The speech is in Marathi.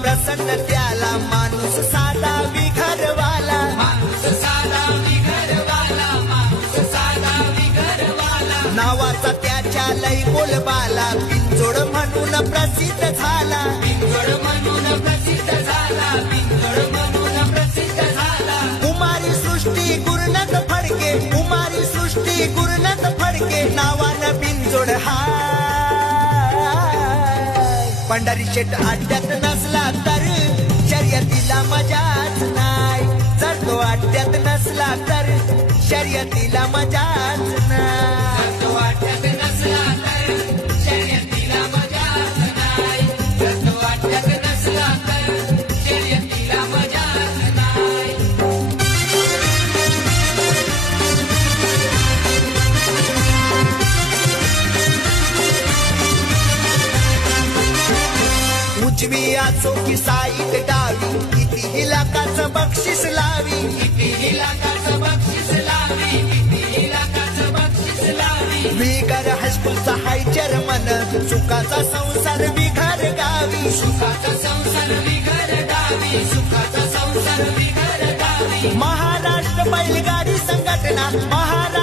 प्रसन्न त्याला माणूस साधा विघरवाला, माणूस साधा विघरवाला, माणूस साधा विघरवाला. नावाचा त्याच्या लई बोलबाला, बिनजोड म्हणून प्रसिद्ध झाला, बिनजोड म्हणून प्रसिद्ध झाला, बिनजोड म्हणून प्रसिद्ध झाला. कुमारी सृष्टी गुरुनाथ फडके, कुमारी सृष्टी गुरुनाथ फडके नावानं बिनजोड हाय. पंढरी शेट अड्ड्यात नसला तर शर्यतीला मजाच नाही, जर तो अड्ड्यात नसला तर शर्यतीला मजाच नाही. तो वाट्यात नसला तर शर्यतीला मजाच नाही, तो वाट्यात नसला तर शर्यतीला मजाच नाही. उजवी असो की साईट डावी, कितीही लाखाचं बक्षीस लावी, कितीही लाखाचं बक्षीस लावी, कितीही लाखाचं बक्षीस लावी. विगर हायस्कूलचा हाय चेअरमन, सुखाचा संसार विघर गावी, सुखाचा संसार विघर गावी, सुखाचा संसार विघर गावी. महाराष्ट्र बैलगाडी संघटना, महाराष्ट्र